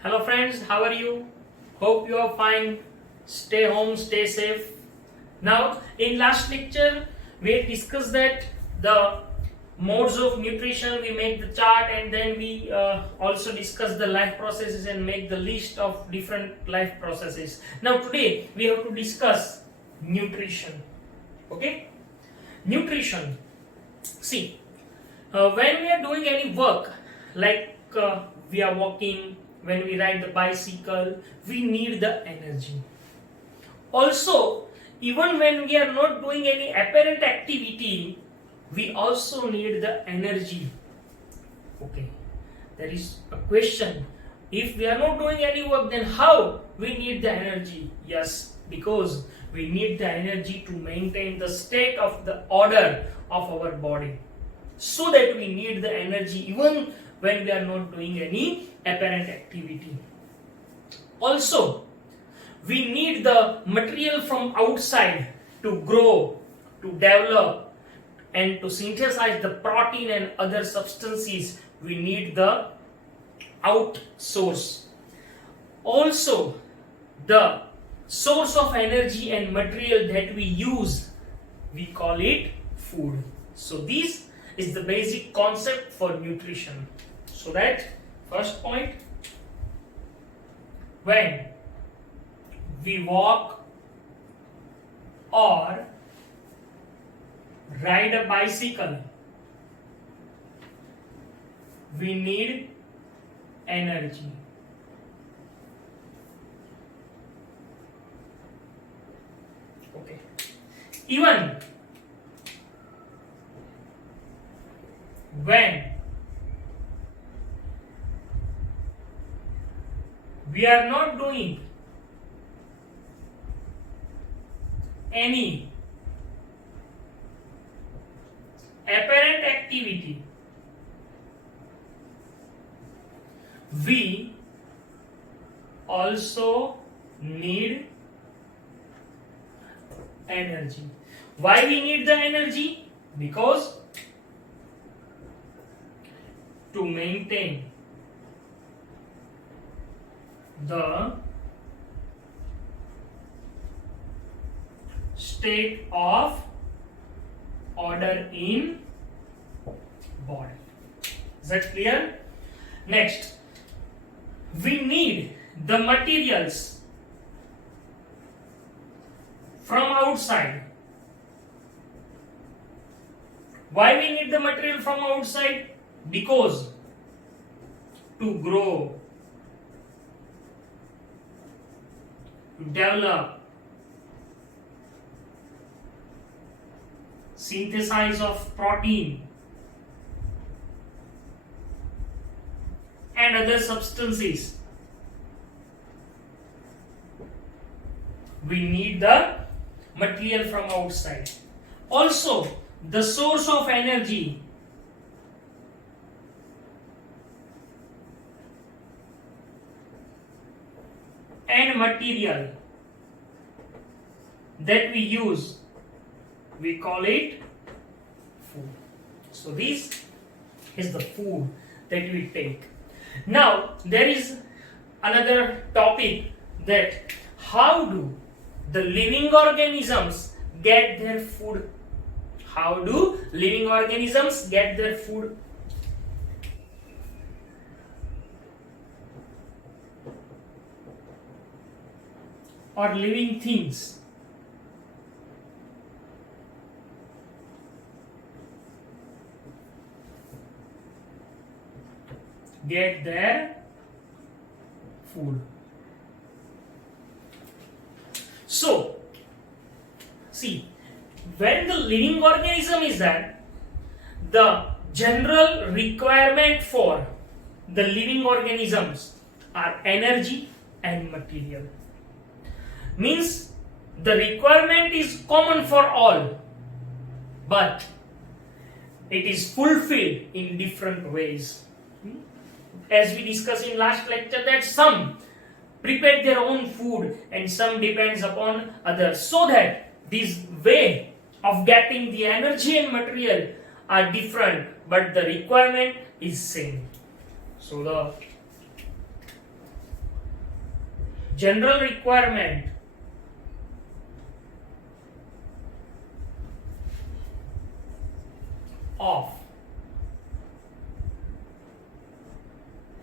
Hello friends, how are you? Hope you are fine. Stay home, stay safe. Now, in last lecture, we discussed that the modes of nutrition, we make the chart and then we also discuss the life processes and make the list of different life processes. Now, today we have to discuss nutrition. Okay? Nutrition. See, when we are doing any work, like we are walking, when we ride the bicycle, we need the energy. Also, even when we are not doing any apparent activity, we also need the energy. Okay, there is a question. If we are not doing any work, then how we need the energy? Yes, because we need the energy to maintain the state of the order of our body. So that we need the energy even when we are not doing any apparent activity. Also, we need the material from outside to grow, to develop, and to synthesize the protein and other substances. We need the out source. Also, the source of energy and material that we use, we call it food. So this is the basic concept for nutrition. So that first point, when we walk or ride a bicycle, we need energy. Okay. Even when we are not doing any apparent activity, we also need energy. Why we need the energy? Because to maintain the state of order in body. Is that clear? Next, we need the materials from outside. Why we need the material from outside? Because to grow, to develop, synthesis of protein and other substances, we need the material from outside. Also, the source of energy and material that we use, we call it food. So this is the food that we take. Now there is another topic, that how do the living organisms get their food? How do living organisms get their food? Or living things get their food? So, see, when the living organism is there, the general requirement for the living organisms are energy and material. Means the requirement is common for all, but it is fulfilled in different ways. As we discussed in last lecture, that some prepare their own food and some depends upon others, so that this way of getting the energy and material are different, but the requirement is same. So the general requirement of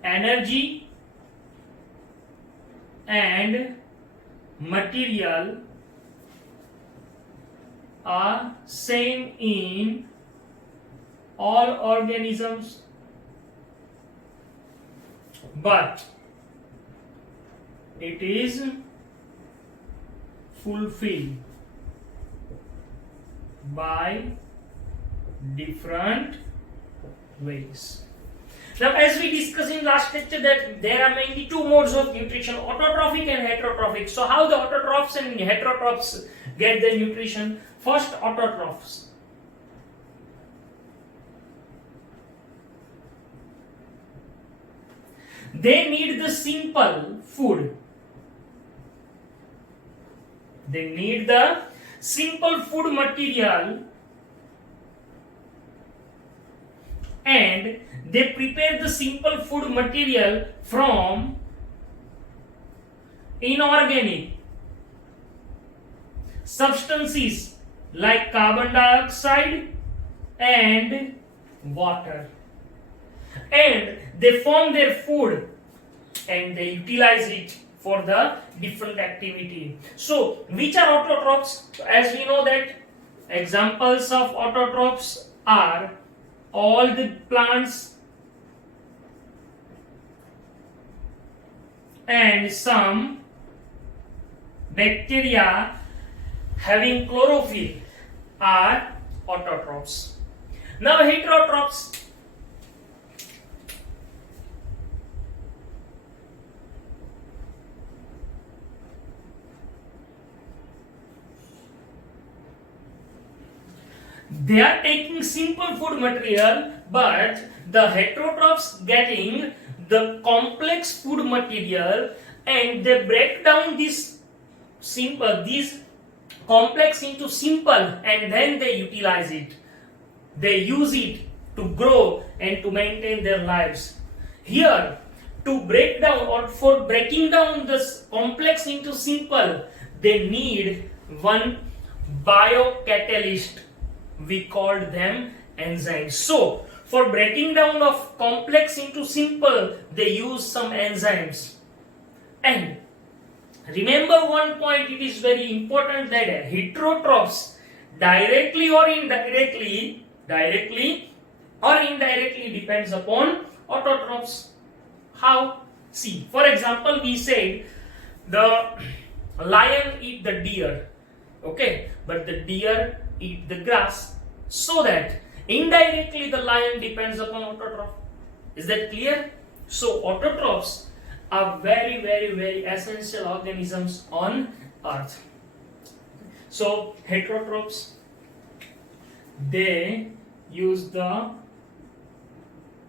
energy and material are same in all organisms, but it is fulfilled by different ways. Now, as we discussed in last lecture, that there are mainly two modes of nutrition, autotrophic and heterotrophic. So how the autotrophs and heterotrophs get their nutrition? First, autotrophs. They need the simple food. They need the simple food material, and they prepare the simple food material from inorganic substances like carbon dioxide and water, and they form their food and they utilize it for the different activity. So which are autotrophs? As we know that examples of autotrophs are all the plants and some bacteria having chlorophyll are autotrophs. Now heterotrophs. They are taking simple food material, but the heterotrophs getting the complex food material, and they break down this complex into simple, and then they utilize it. They use it to grow and to maintain their lives. Here, to break down or for breaking down this complex into simple, they need one biocatalyst. We called them enzymes. So, for breaking down of complex into simple, they use some enzymes. And remember one point, it is very important that heterotrophs directly or indirectly depends upon autotrophs. How? See, for example, we said the lion eat the deer, okay, but the deer eat the grass, so that indirectly the lion depends upon autotroph. Is that clear? So autotrophs are very, very, very essential organisms on earth. So heterotrophs, they use the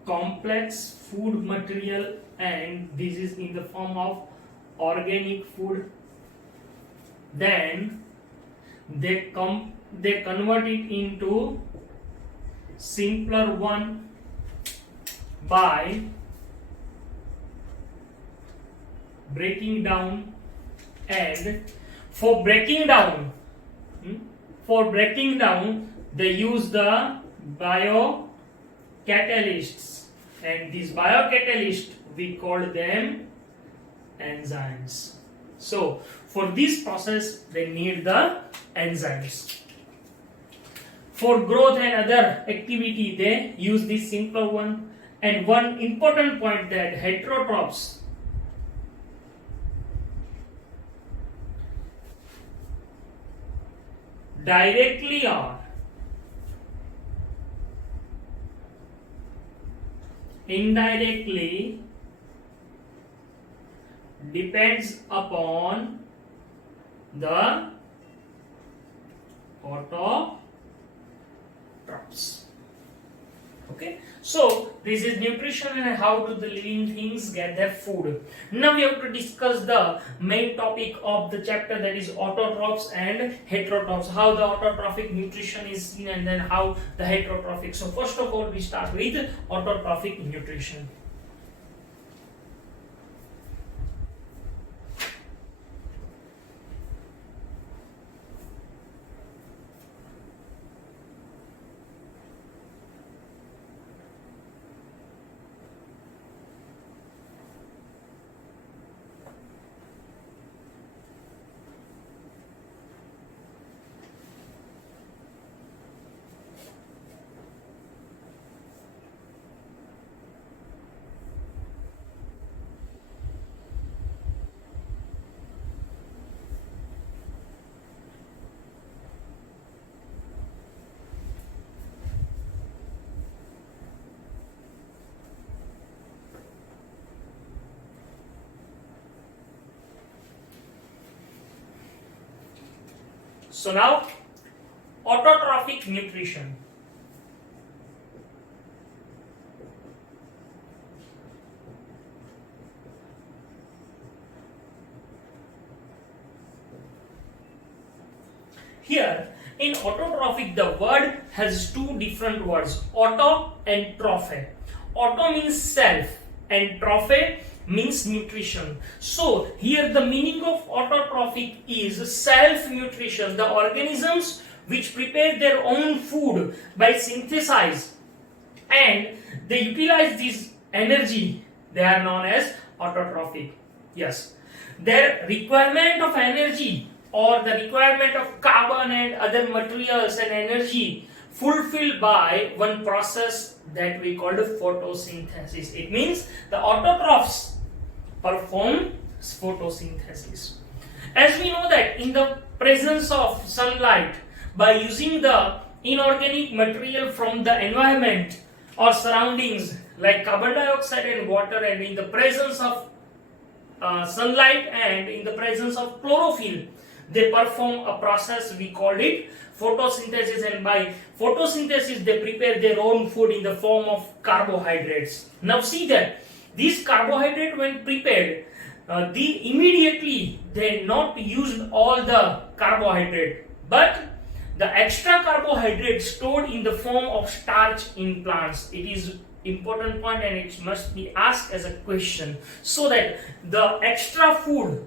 complex food material, and this is in the form of organic food. Then they convert it into simpler one by breaking down, and for breaking down they use the biocatalysts, and these biocatalysts we call them enzymes. So for this process they need the enzymes. For growth and other activity they use this simpler one. And one important point, that heterotrophs directly or indirectly depends upon the autotrophs. Okay, so this is nutrition and how do the living things get their food. Now we have to discuss the main topic of the chapter, that is autotrophs and heterotrophs. How the autotrophic nutrition is seen, and then how the heterotrophic. So first of all we start with autotrophic nutrition. So now autotrophic nutrition. Here in autotrophic the word has two different words, auto and trophe. Auto means self and trophe means nutrition. So here the meaning of autotrophic is self nutrition, the organisms which prepare their own food by synthesis and they utilize this energy, they are known as autotrophic. Yes, their requirement of energy or the requirement of carbon and other materials and energy fulfilled by one process that we call photosynthesis. It means the autotrophs perform photosynthesis. As we know that in the presence of sunlight, by using the inorganic material from the environment or surroundings like carbon dioxide and water, and in the presence of sunlight and in the presence of chlorophyll, they perform a process, we call it photosynthesis, and by photosynthesis they prepare their own food in the form of carbohydrates. Now see that these carbohydrates when prepared, immediately they not used all the carbohydrate, but the extra carbohydrate stored in the form of starch in plants. It is important point and it must be asked as a question, so that the extra food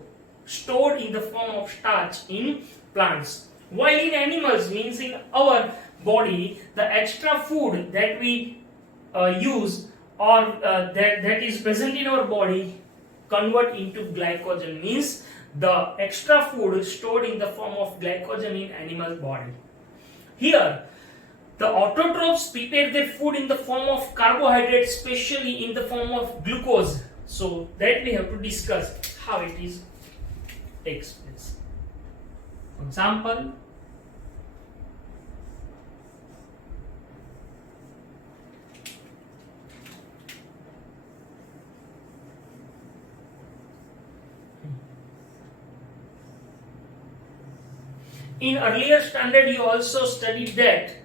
stored in the form of starch in plants, while in animals means in our body the extra food that we use or that is present in our body convert into glycogen, means the extra food stored in the form of glycogen in animal body. Here the autotrophs prepare their food in the form of carbohydrates, especially in the form of glucose. So that we have to discuss how it is takes place. For example, in earlier standard you also studied that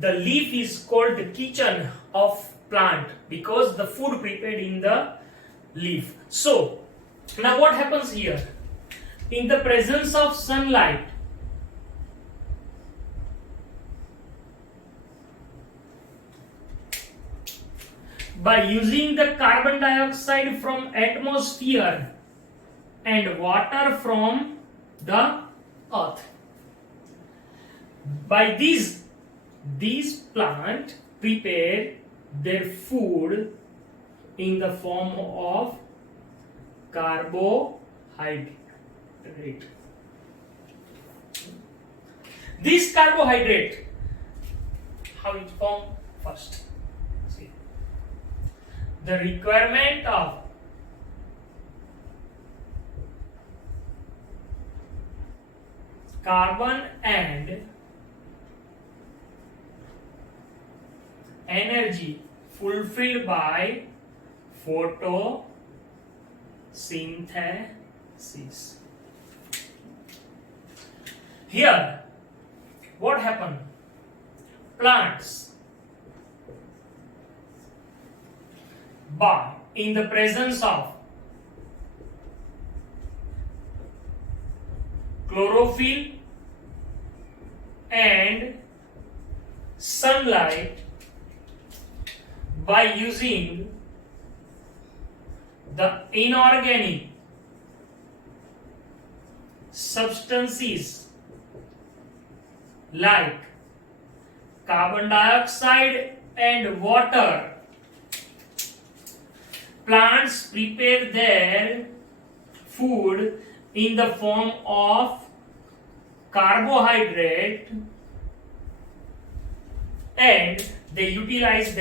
the leaf is called the kitchen of plant because the food prepared in the leaf. So now what happens here? In the presence of sunlight, by using the carbon dioxide from atmosphere and water from the earth, by these plant prepare their food in the form of carbohydrate. This carbohydrate, how it formed first? See, the requirement of carbon and energy fulfilled by photosynthesis. Here, what happened? Plants, by in the presence of chlorophyll and sunlight, by using the inorganic substances like carbon dioxide and water, plants prepare their food in the form of carbohydrate and they utilize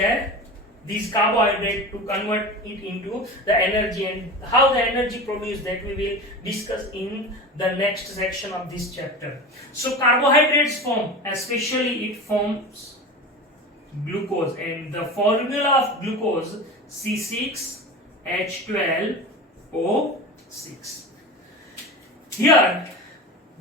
these carbohydrate to convert it into the energy, and how the energy produced that we will discuss in the next section of this chapter. So carbohydrates form, especially it forms glucose, and the formula of glucose C6H12O6. Here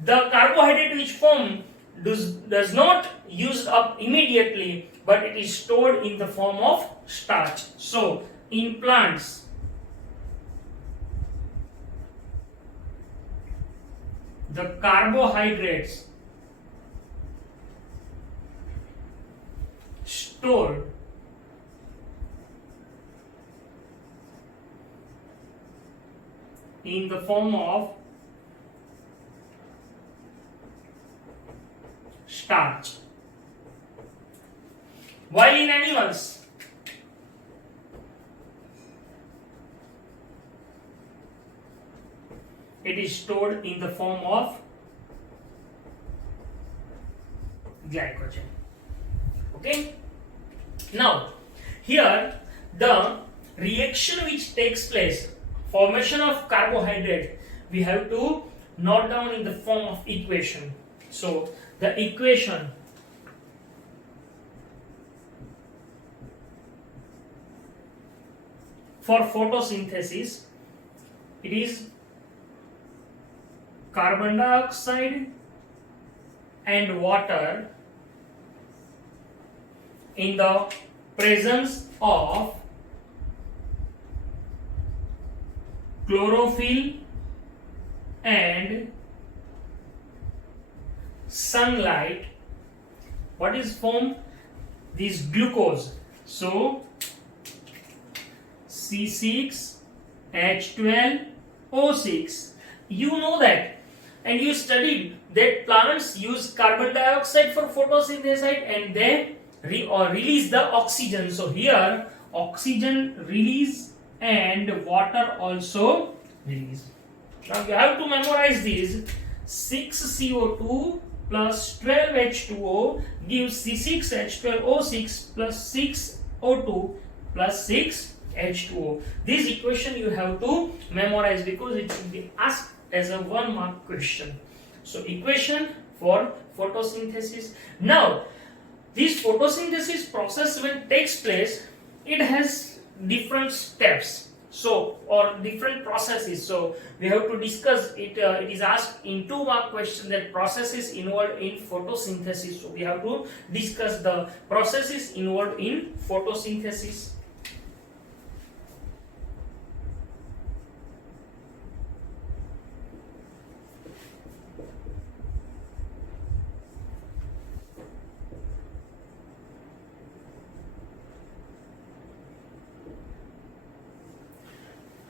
The carbohydrate which form does not used up immediately, but it is stored in the form of starch. So in plants, the carbohydrates stored in the form of starch, while in animals it is stored in the form of glycogen. Okay, now here the reaction which takes place, formation of carbohydrate, we have to note down in the form of equation. So the equation for photosynthesis, it is carbon dioxide and water in the presence of chlorophyll and sunlight. What is formed? This glucose. So C6H12O6. You know that, and you studied that plants use carbon dioxide for photosynthesis and they release the oxygen. So here oxygen release and water also release. Now you have to memorize these. 6CO2 plus 12H2O gives C6H12O6 plus 6O2 plus 6H2O. This equation you have to memorize because it should be asked as a 1 mark question. So equation for photosynthesis. Now this photosynthesis process when takes place, it has different steps, so or different processes. So we have to discuss it. It is asked in 2 mark question that processes involved in photosynthesis. So we have to discuss the processes involved in photosynthesis.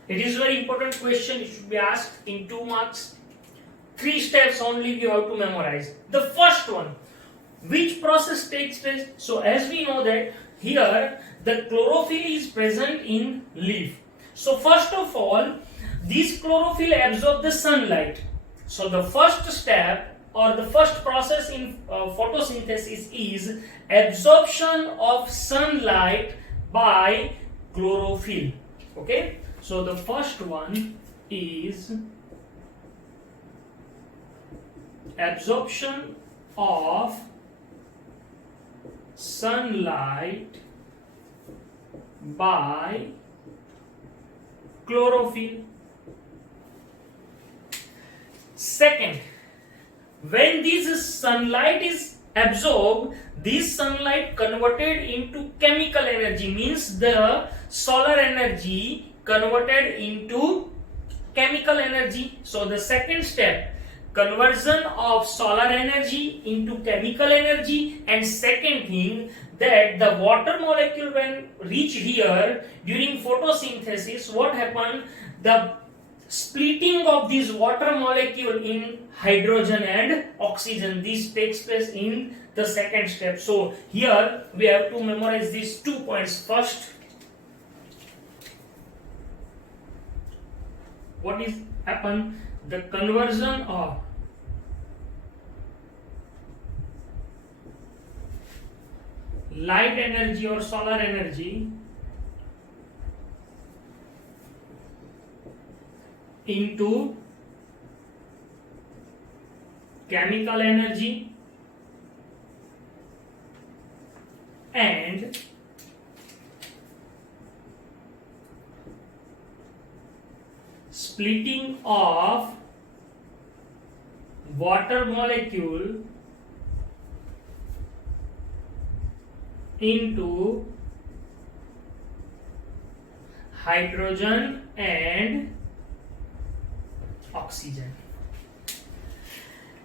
It is very important question. It should be asked in 2 marks. 3 steps only you have to memorize. The first one, which process takes place? So as we know that here the chlorophyll is present in leaf. So first of all, this chlorophyll absorbs the sunlight. So the first step or the first process in photosynthesis is absorption of sunlight by chlorophyll. Okay. So the first one is absorption of sunlight by chlorophyll. Second, when this sunlight is absorbed, this sunlight converted into chemical energy, means the solar energy converted into chemical energy. So the second step, conversion of solar energy into chemical energy. And second thing, that the water molecule when reach here during photosynthesis, what happened? The splitting of this water molecule in hydrogen and oxygen, this takes place in the second step. So here we have to memorize these 2 points. First, what is happen? The conversion of light energy or solar energy into chemical energy and splitting of water molecule into hydrogen and oxygen.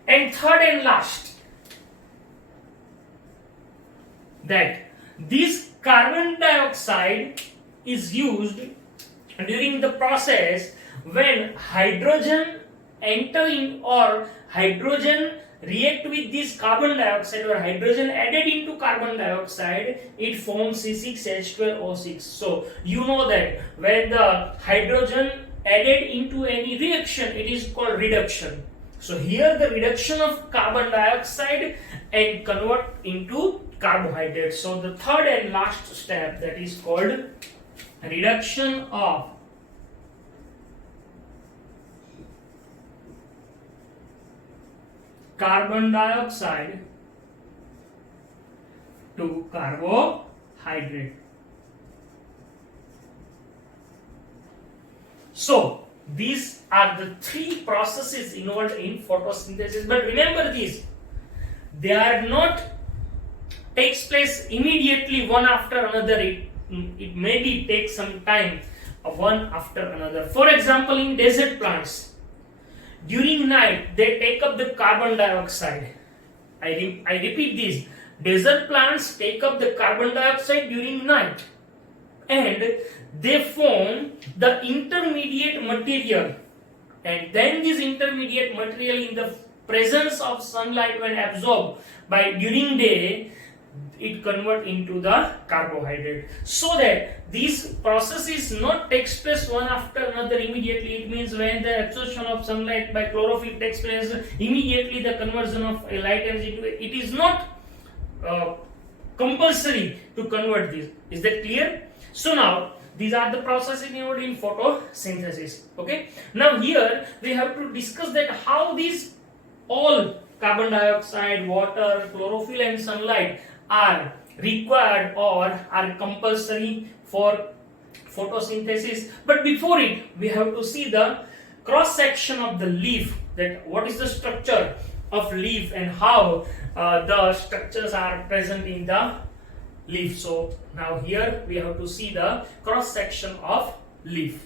And third and last, that this carbon dioxide is used during the process when hydrogen enter in or hydrogen react with this carbon dioxide or hydrogen added into carbon dioxide, it forms C6H12O6. So you know that when the hydrogen added into any reaction, it is called reduction. So here the reduction of carbon dioxide and convert into carbohydrate. So the third and last step, that is called reduction of carbon dioxide to carbohydrate. So these are the three processes involved in photosynthesis. But remember this, they are not takes place immediately one after another. It maybe takes some time, one after another. For example, in desert plants, during night they take up the carbon dioxide. I repeat this, desert plants take up the carbon dioxide during night and they form the intermediate material, and then this intermediate material in the presence of sunlight when absorbed by during day, it convert into the carbohydrate. So that this process is not takes place one after another immediately. It means when the absorption of sunlight by chlorophyll takes place, immediately the conversion of light energy into it is not compulsory to convert this. Is that clear? So now these are the processes involved in photosynthesis. Okay. Now here we have to discuss that how these all carbon dioxide, water, chlorophyll and sunlight are required or are compulsory for photosynthesis. But before it, we have to see the cross section of the leaf, that what is the structure of leaf and how the structures are present in the leaf. So now here we have to see the cross section of leaf.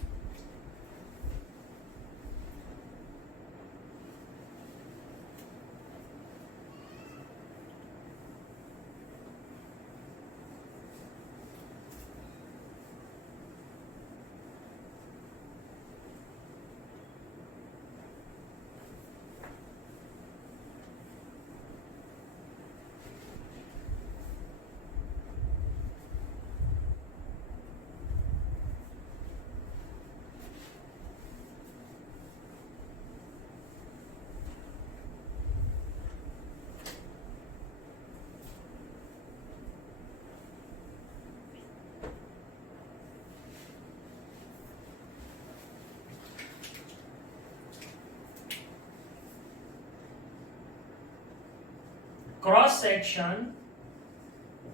Cross section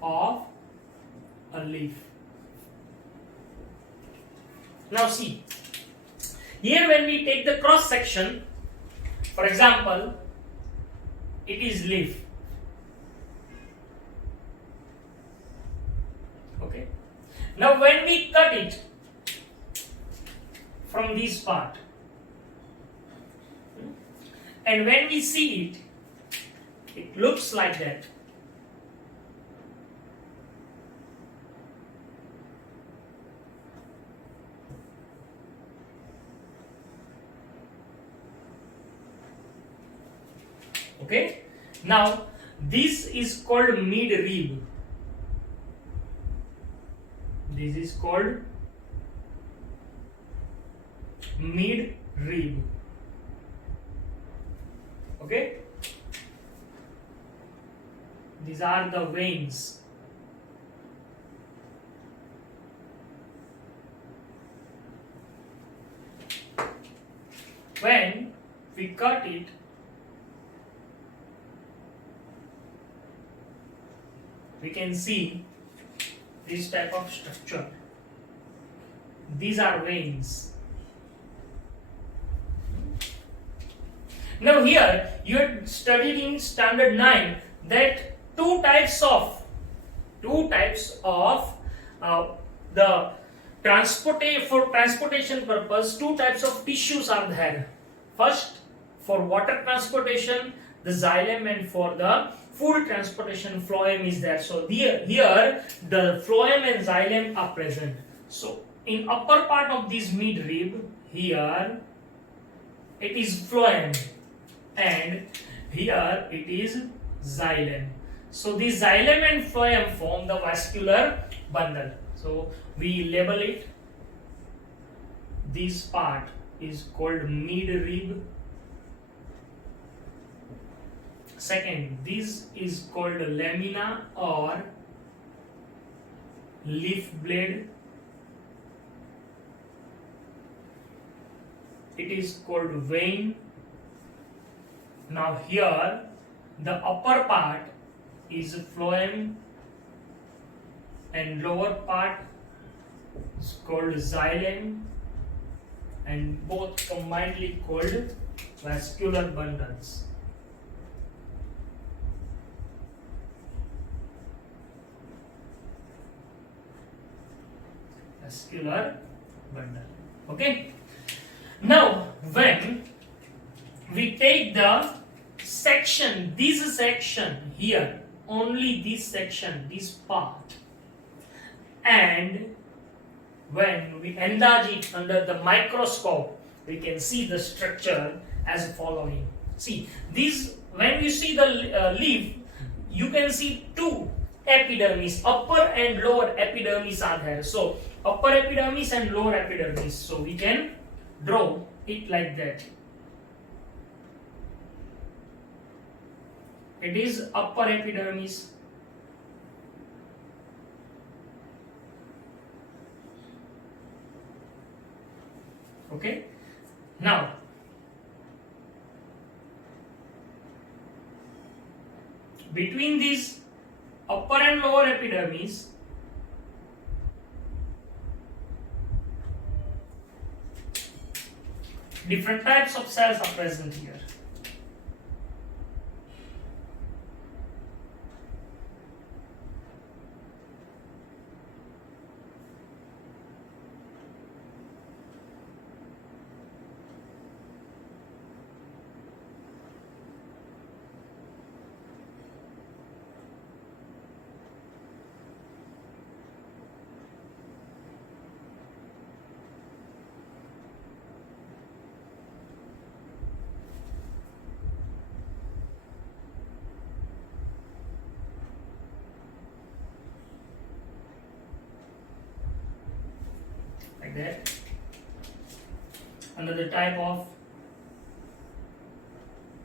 of a leaf. Now see, here when we take the cross section, for example, it is leaf. Okay. Now when we cut it from this part, and when we see it, it looks like that. Okay. Now this is called midrib. This is called midrib. Okay. These are the veins. When we cut it, we can see this type of structure. These are veins. Now here you had studied in standard 9 that two types of the for transportation purpose, two types of tissues are there. First, for water transportation, the xylem, and for the food transportation, phloem is there. So here the phloem and xylem are present. So in upper part of this midrib, here it is phloem and here it is xylem. So the xylem and phloem form the vascular bundle. So we label it. This part is called midrib. Second, this is called lamina or leaf blade. It is called vein. Now here the upper part is phloem and lower part is called xylem, and both combinedly called vascular bundles. Vascular bundle. Okay. Now, when we take the section, this section here, only this section, this part, and when we enlarge it under the microscope, we can see the structure as following. See, this, when you see the leaf, you can see two epidermis, upper and lower epidermis are there. So, upper epidermis and lower epidermis. So, we can draw it like that. It is upper epidermis. Okay. Now, between these upper and lower epidermis, different types of cells are present here. Like that. Another type of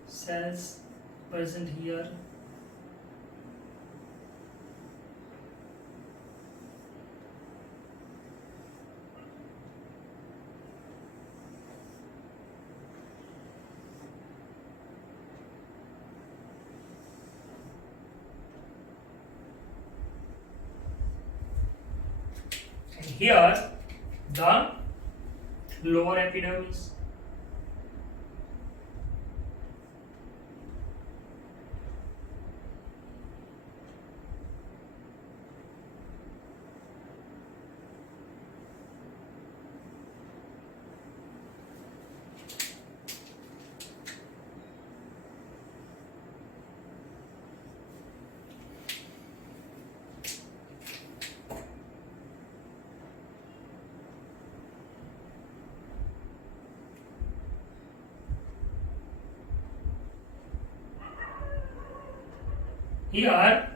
cells present here. And here the lower epidermis. Here,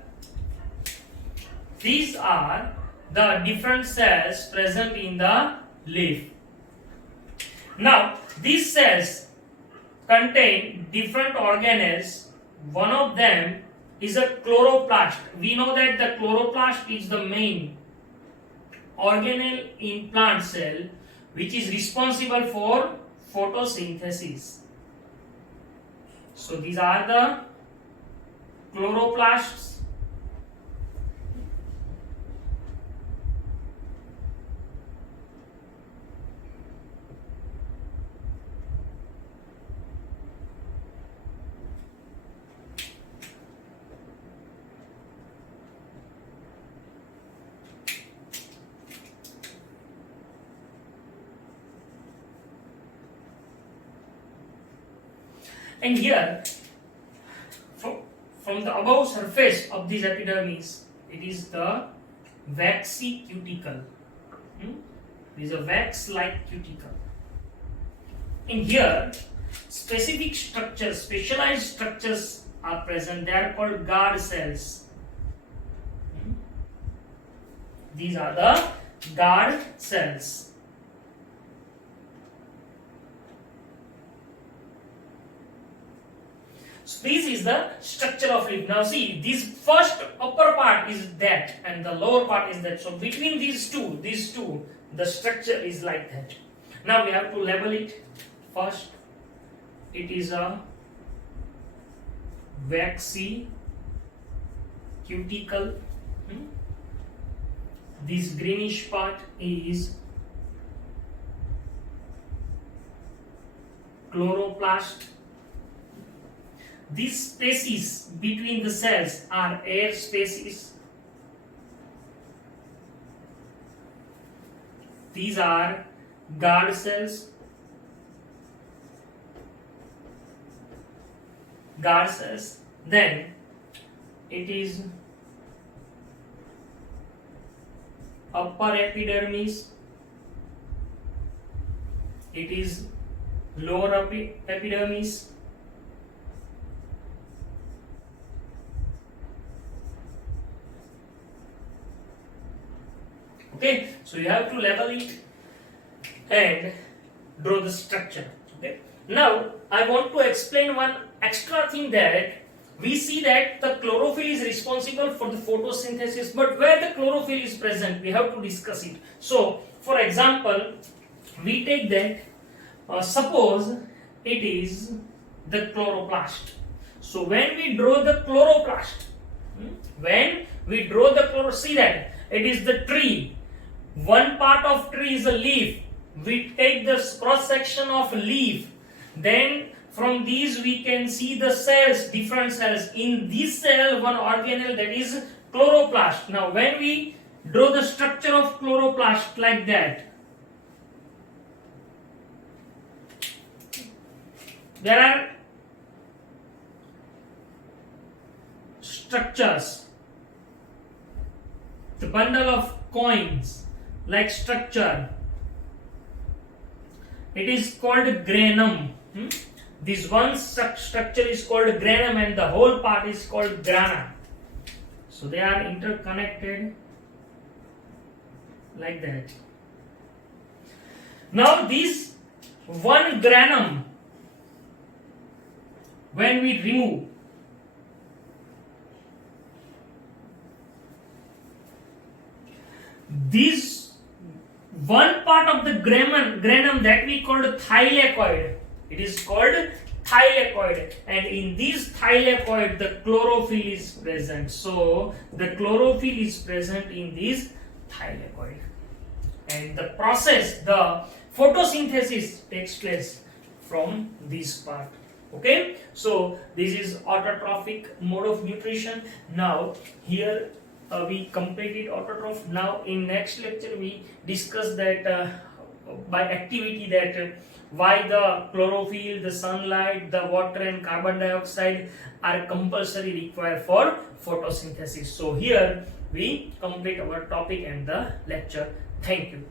these are the different cells present in the leaf. Now, these cells contain different organelles. One of them is a chloroplast. We know that the chloroplast is the main organelle in plant cell, which is responsible for photosynthesis. So, these are the chloroplasts. And here, from the above surface of this epidermis, it is the waxy cuticle. It is a wax-like cuticle. In here, specific structures, specialized structures are present. They are called guard cells. These are the guard cells. So this is the structure of leaf. Now see, this first upper part is that and the lower part is that. So between these two, the structure is like that. Now we have to label it. First, it is a waxy cuticle. This greenish part is chloroplast. These spaces between the cells are air spaces. These are guard cells. Guard cells. Then it is upper epidermis. It is lower epidermis. Okay, so you have to label it and draw the structure. Okay. Now I want to explain one extra thing, that we see that the chlorophyll is responsible for the photosynthesis, but where the chlorophyll is present, we have to discuss it. So, for example, we take that suppose it is the chloroplast. So when we draw the chloroplast, see that it is the tree. One part of tree is a leaf. We take the cross section of leaf. Then from these we can see the cells, different cells. In this cell, one organelle, that is chloroplast. Now when we draw the structure of chloroplast like that, there are structures. The bundle of coins like structure. It is called granum. This one structure is called granum and the whole part is called grana. So they are interconnected like that. Now this one granum, when we remove, this one part of the granum that we called thylakoid, it is called thylakoid, and in this thylakoid the chlorophyll is present. So the chlorophyll is present in this thylakoid, and the process, the photosynthesis takes place from this part. Okay, so this is autotrophic mode of nutrition. Now here we completed autotroph. Now in next lecture we discuss that by activity, that why the chlorophyll, the sunlight, the water and carbon dioxide are compulsory required for photosynthesis. So here we complete our topic and the lecture. Thank you.